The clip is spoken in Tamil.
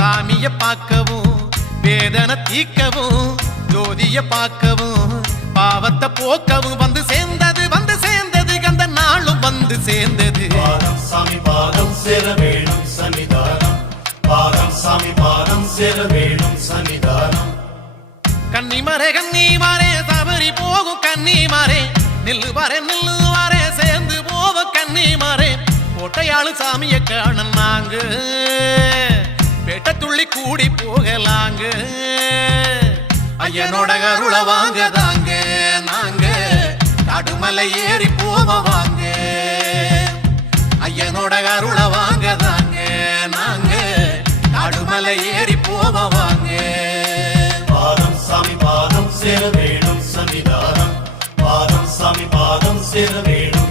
சாமிய பார்க்கவும் வேதனை தீக்கவும் ஜோதிய பார்க்கவும் பாவத்தை போக்கவும் வந்து சேர்ந்தது கந்த நாளும் வந்து சேர்ந்தது. பாதம் சாமி பாதம் சேர வேணும் சன்னிதானம், பாதம் சாமி பாதம் சேர வேணும் சன்னிதானம். கன்னிமாரே சபரி போகும் கன்னிமாரே நில்லுவாரே சேர்ந்து போவோம் கன்னிமாரே. கோட்டையாளு சாமிய காண நாங்க பேட்ட துள்ளி கூடி போகலாங்க. ஐயனோட அருள வாங்க தாங்க நாங்க கடுமலை ஏறி போவாங்க. ஐயனோட அருள வாங்க தாங்க நாங்க கடுமலை ஏறி போவாங்க. பாதம் சாமி பாதம் சேர வேணும் சன்னிதானம், பாதம் சாமி பாதம் சேர வேணும்